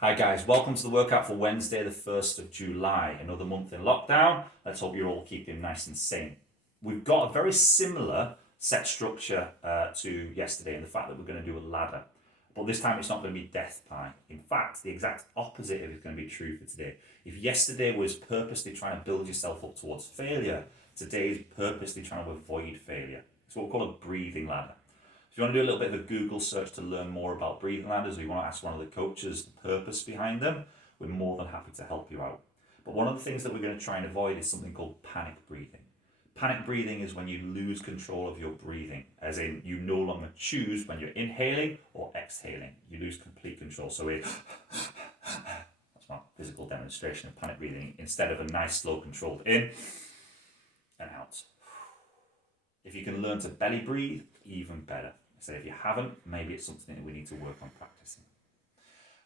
Hi guys, welcome to the workout for Wednesday the 1st of July, another month in lockdown. Let's hope you're all keeping nice and sane. We've got a very similar set structure to yesterday in the fact that we're going to do a ladder. But this time it's not going to be death pie. In fact, the exact opposite of it is going to be true for today. If yesterday was purposely trying to build yourself up towards failure, today is purposely trying to avoid failure. It's what we call a breathing ladder. If you want to do a little bit of a Google search to learn more about breathing ladders, or you want to ask one of the coaches the purpose behind them, we're more than happy to help you out. But one of the things that we're going to try and avoid is something called panic breathing. Panic breathing is when you lose control of your breathing, as in you no longer choose when you're inhaling or exhaling. You lose complete control. So that's my physical demonstration of panic breathing, instead of a nice slow controlled in and out. If you can learn to belly breathe, even better. So if you haven't, maybe it's something that we need to work on practicing.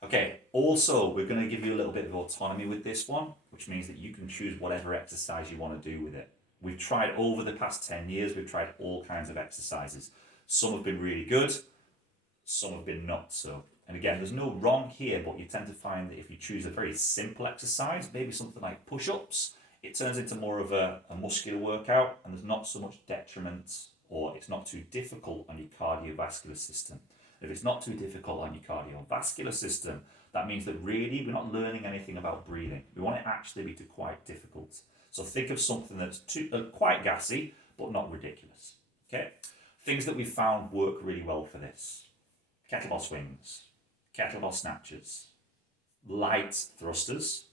Okay, also we're going to give you a little bit of autonomy with this one, which means that you can choose whatever exercise you want to do with it. We've tried over the past 10 years, we've tried all kinds of exercises. Some have been really good, some have been not so. And again, there's no wrong here, but you tend to find that if you choose a very simple exercise, maybe something like push-ups, it turns into more of a muscular workout, and there's not so much detriment, or it's not too difficult on your cardiovascular system. If it's not too difficult on your cardiovascular system, that means that really we're not learning anything about breathing. We want it actually be quite difficult. So think of something that's quite gassy, but not ridiculous. Okay? Things that we've found work really well for this: kettlebell swings, kettlebell snatches, light thrusters.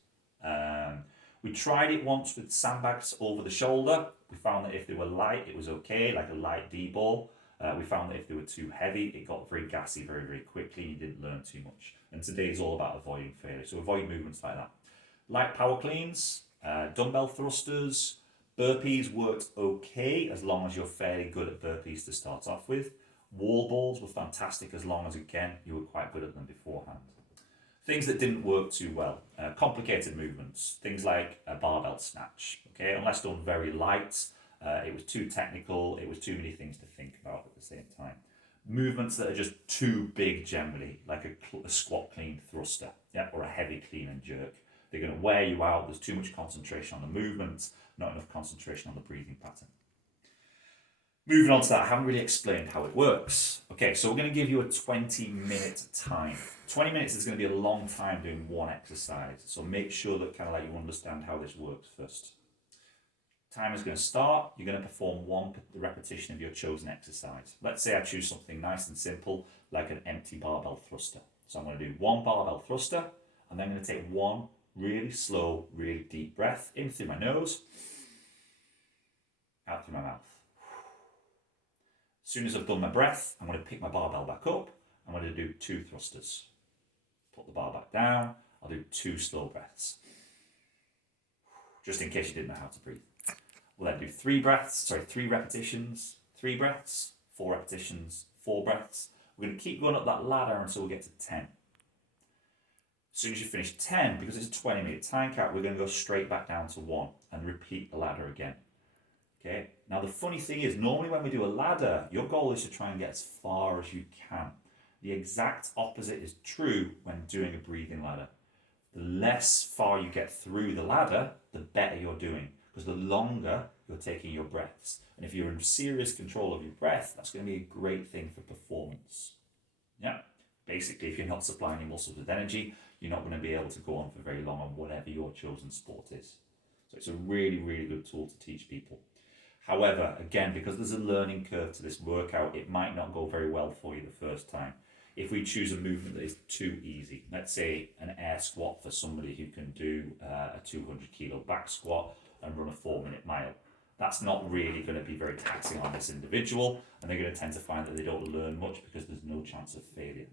We tried it once with sandbags over the shoulder. We found that if they were light, it was okay, like a light D-ball. We found that if they were too heavy, it got very gassy very, very quickly. You didn't learn too much. And today is all about avoiding failure. So avoid movements like that. Light power cleans, dumbbell thrusters, burpees worked okay as long as you're fairly good at burpees to start off with. Wall balls were fantastic as long as, again, you were quite good at them beforehand. Things that didn't work too well, complicated movements, things like a barbell snatch, okay? Unless done very light, it was too technical, it was too many things to think about at the same time. Movements that are just too big generally, like a squat clean thruster, yeah, or a heavy clean and jerk. They're going to wear you out. There's too much concentration on the movement, not enough concentration on the breathing pattern. Moving on to that, I haven't really explained how it works. Okay, so we're going to give you a 20-minute time. 20 minutes is going to be a long time doing one exercise, so make sure that kind of like you understand how this works first. Time is going to start. You're going to perform one repetition of your chosen exercise. Let's say I choose something nice and simple, like an empty barbell thruster. So I'm going to do one barbell thruster, and then I'm going to take one really slow, really deep breath in through my nose, out through my mouth. As soon as I've done my breath, I'm going to pick my barbell back up. I'm going to do 2 thrusters. Put the bar back down. I'll do 2 slow breaths. Just in case you didn't know how to breathe. We'll then do 3 repetitions, 3 breaths, 4 repetitions, 4 breaths. We're going to keep going up that ladder until we get to 10. As soon as you finish 10, because it's a 20-minute time count, we're going to go straight back down to 1 and repeat the ladder again. Okay. Now the funny thing is, normally when we do a ladder, your goal is to try and get as far as you can. The exact opposite is true when doing a breathing ladder. The less far you get through the ladder, the better you're doing, because the longer you're taking your breaths. And if you're in serious control of your breath, that's going to be a great thing for performance. Yeah. Basically, if you're not supplying your muscles with energy, you're not going to be able to go on for very long on whatever your chosen sport is. So it's a really, really good tool to teach people. However, again, because there's a learning curve to this workout, it might not go very well for you the first time. If we choose a movement that is too easy, let's say an air squat for somebody who can do a 200 kilo back squat and run a 4-minute mile, that's not really going to be very taxing on this individual, and they're going to tend to find that they don't learn much because there's no chance of failure.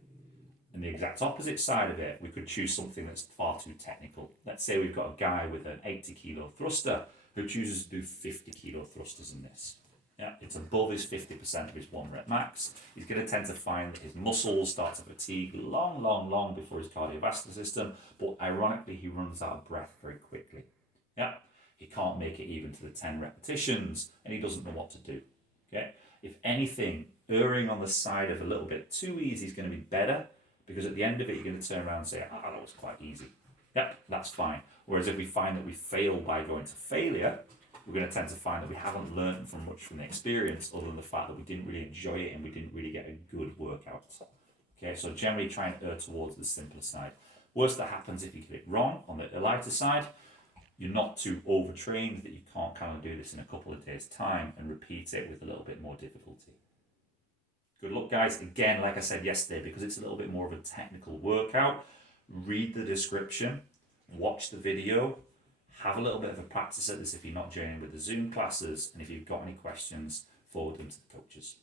And the exact opposite side of it, we could choose something that's far too technical. Let's say we've got a guy with an 80 kilo thruster who chooses to do 50 kilo thrusters in this. Yeah, it's above his 50% of his 1 rep max. He's going to tend to find that his muscles start to fatigue long before his cardiovascular system, but ironically, he runs out of breath very quickly. Yeah, he can't make it even to the 10 repetitions, and he doesn't know what to do. Okay, if anything, erring on the side of a little bit too easy is going to be better, because at the end of it, you're going to turn around and say, ah, that was quite easy. Yep, that's fine. Whereas if we find that we fail by going to failure, we're going to tend to find that we haven't learned from much from the experience other than the fact that we didn't really enjoy it and we didn't really get a good workout. Okay, so generally try and err towards the simpler side. Worst that happens if you get it wrong on the lighter side, you're not too overtrained that you can't kind of do this in a couple of days' time and repeat it with a little bit more difficulty. Good luck, guys. Again, like I said yesterday, because it's a little bit more of a technical workout, read the description, watch the video, have a little bit of a practice at this if you're not joining with the Zoom classes, and if you've got any questions, forward them to the coaches.